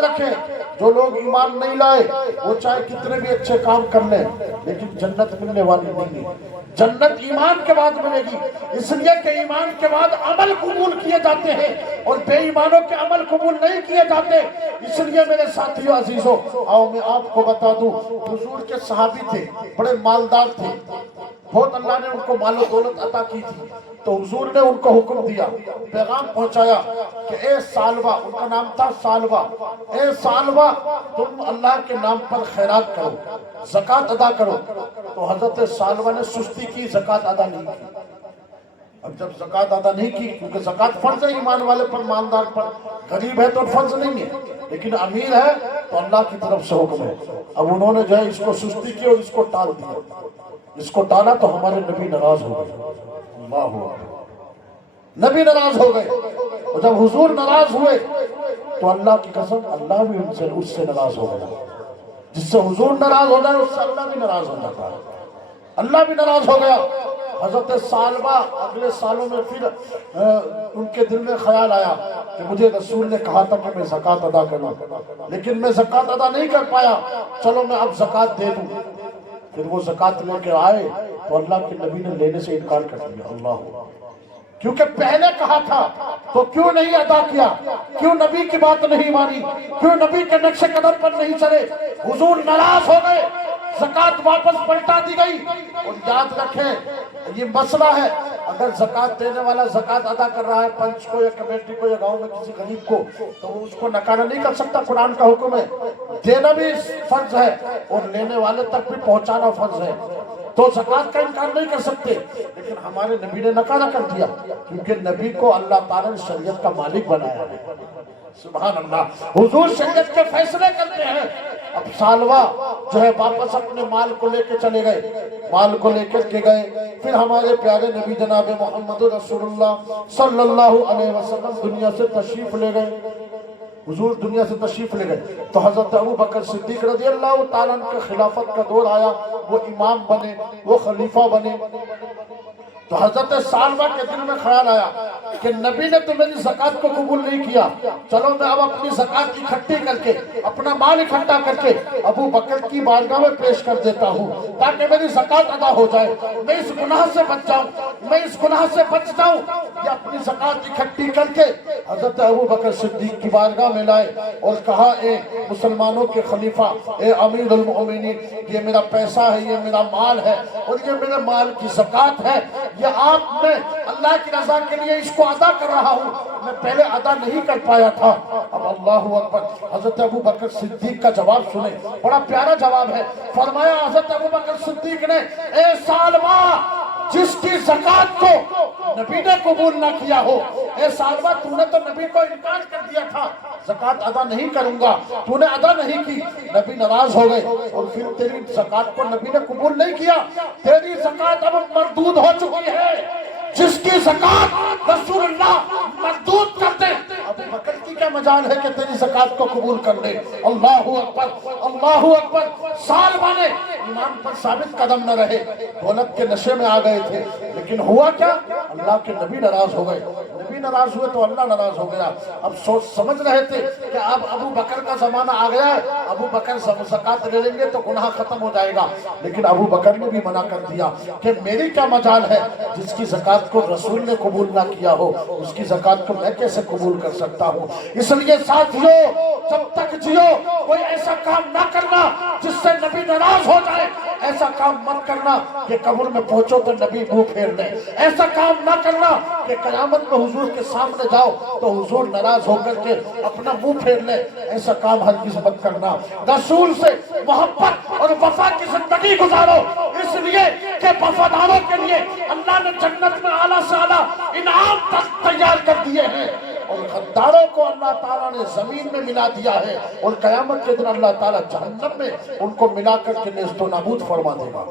رکھیں جو لوگ ایمان نہیں لائے وہ چاہے کتنے بھی اچھے کام کر لیں لیکن جنت ملنے والی نہیں ہے۔ جنت ایمان کے بعد ملے گی، اس لیے کہ ایمان کے بعد عمل قبول کیے جاتے ہیں اور بے ایمانوں کے عمل قبول نہیں کیے جاتے۔ اس لیے میرے ساتھیو عزیزو، آؤ میں آپ کو بتا دوں، حضور کے صحابی تھے، بڑے مالدار تھے، بہت اللہ نے ان کو مال و دولت عطا کی تھی، تو حضور نے ان کو حکم دیا، پیغام پہنچایا کہ اے سالبہ، ان کا نام تھا سالبہ، اے سالبہ تم اللہ کے نام پر خیرات کرو، زکوٰۃ ادا کرو۔ تو حضرت سالبہ نے سستی کی، زکوٰۃ ادا نہیں کی۔ اب جب زکوٰۃ ادا نہیں کی، کیونکہ زکوٰۃ فرض ہے ایمان والے پر، مالدار پر، غریب ہے تو فرض نہیں ہے، لیکن امیر ہے تو اللہ کی طرف سے حکم ہے۔ اب انہوں نے جو ہے اس کو سستی کی اور اس کو ٹال دیا، اس کو ٹالا تو ہمارے نبی ناراض ہو گئے، اللہ اکبر، نبی ناراض ہو گئے۔ اور جب حضور ناراض ہوئے تو اللہ کی قسم اللہ بھی اس سے ناراض ہو گیا۔ جس سے حضور ناراض ہو جائے اس سے اللہ بھی ناراض ہو جاتا ہے، اللہ بھی ناراض ہو گیا۔ حضرت سالبہ اگلے سالوں میں پھر ان کے دل میں خیال آیا کہ مجھے رسول نے کہا تھا کہ میں زکوٰۃ ادا کروں، لیکن میں زکوٰۃ ادا نہیں کر پایا، چلو میں اب زکوٰۃ دے دوں۔ پھر وہ زکوٰۃ لے کے آئے تو اللہ کے نبی نے لینے سے انکار کر دیا، اللہ، کیونکہ پہلے کہا تھا تو کیوں نہیں ادا کیا، کیوں نبی کی بات نہیں مانی، کیوں نبی کے نقش قدم پر نہیں چلے۔ حضور ناراض ہو گئے، زکوٰۃ واپس پلٹا دی گئی۔ اور یاد رکھیں یہ مسئلہ ہے، اگر زکوٰۃ دینے والا زکوٰۃ ادا کر رہا ہے پنچ کو یا کمیٹی کو یا گاؤں میں کسی غریب کو، تو وہ اس کو نکارا نہیں کر سکتا، قرآن کا حکم ہے، دینا بھی فرض ہے اور لینے والے تک بھی پہنچانا فرض ہے، تو زکوٰۃ کا انکار نہیں کر سکتے۔ لیکن ہمارے نبی نے نکارا کر دیا، کیونکہ نبی کو اللہ تعالیٰ نے شریعت کا مالک بنایا ہے، سبحان اللہ، حضور شریعت کے فیصلے کرتے ہیں۔ اب سالبہ جو ہے واپس اپنے مال کو لے کے چلے گئے، مال کو لے کر کے گئے۔ پھر ہمارے پیارے نبی جناب محمد رسول اللہ صلی اللہ علیہ وسلم دنیا سے تشریف لے گئے، حضور دنیا سے تشریف لے گئے تو حضرت ابو بکر صدیق رضی اللہ تعالیٰ عنہ کے خلافت کا دور آیا، وہ امام بنے، وہ خلیفہ بنے۔ تو حضرت سالبہ کے دل میں خیال آیا کہ نبی نے تو میری زکوٰۃ کو قبول نہیں کیا، چلو میں اب اپنی زکوٰۃ اکٹھی کر کے، اپنا مال اکٹھا کر کے ابو بکر کی بارگاہ میں پیش کر دیتا ہوں تاکہ میری زکوٰۃ ادا ہو جائے، میں اس گناہ سے بچ جاؤں، میں اس گناہ سے بچ جاؤں۔ یہ اپنی زکوٰۃ اکٹھی کر کے حضرت ابو بکر صدیق کی بارگاہ میں لائے اور کہا، اے مسلمانوں کے خلیفہ، اے امیر المؤمنین، یہ میرا پیسہ ہے، یہ میرا مال ہے اور یہ میرے مال کی زکوٰۃ ہے، یہ آپ میں اللہ کی رضا کے لیے اس کو ادا کر رہا ہوں، میں پہلے ادا نہیں کر پایا تھا۔ اب اللہ اکبر، حضرت ابو بکر صدیق کا جواب سنیں، بڑا پیارا جواب ہے۔ فرمایا حضرت ابو بکر صدیق نے، اے سالبہ، جس کی زکوٰۃ کو نبی نے قبول نہ کیا ہو، اے سالبہ تو نے تو نبی کو انکار کر دیا تھا، زکوٰۃ ادا نہیں کروں گا، تو نے ادا نہیں کی، نبی ناراض ہو گئے اور پھر تیری زکوٰۃ کو نبی نے قبول نہیں کیا، تیری زکوٰۃ اب مردود ہو چکی ہے۔ جس کی زکوٰۃ رسول اللہ مردود کر دے، ابو بکر کی کیا مجال ہے کہ تیری زکوٰۃ کو قبول کر لے۔ اللہ اکبر، اللہ اکبر۔ سالبہ نے ایمان پر ثابت قدم نہ رہے، دولت کے نشے میں آ گئے تھے، لیکن ہوا کیا، اللہ کے نبی ناراض ہو گئے، نبی ناراض ہوئے تو اللہ ناراض ہو گیا۔ اب سمجھ رہے تھے کہ اب ابو بکر کا زمانہ آ گیا ہے، ابو بکر زکوٰۃ لے لیں گے تو گناہ ختم ہو جائے گا، لیکن ابو بکر نے بھی منع کر دیا کہ میری کیا مجال ہے، جس کی زکوٰۃ کو رسول نے قبول نہ کیا ہو اس کی زکوٰۃ کو میں کیسے قبول کر سکتا ہوں۔ اس لیے ساتھیو، جب تک جیو کوئی ایسا کام نہ کرنا جس سے نبی ناراض ہو جائے، ایسا کام مت کرنا کہ قبر میں پہنچو تو نبی منہ پھیر لے، ایسا کام نہ کرنا کہ قیامت میں حضور کے سامنے جاؤ تو حضور ناراض ہو کر کے اپنا منہ پھیر لے، ایسا کام ہرگز مت کرنا۔ رسول سے محبت اور وفا کی زندگی گزارو، اس لیے کہ وفاداروں کے لیے اللہ نے جنت میں اعلیٰ سے اعلیٰ انعام تک تیار کر دیے ہیں، اور غداروں کو اللہ تعالیٰ نے زمین میں ملا دیا ہے، اور قیامت کے دن اللہ تعالیٰ جہنم میں ان کو ملا کر کے نیست و نابود فرما دے گا۔